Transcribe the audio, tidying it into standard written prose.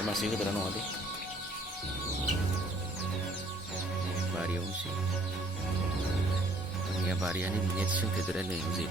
masih keteran nanti Mario sih ya variannya minyak sih keteran nih sih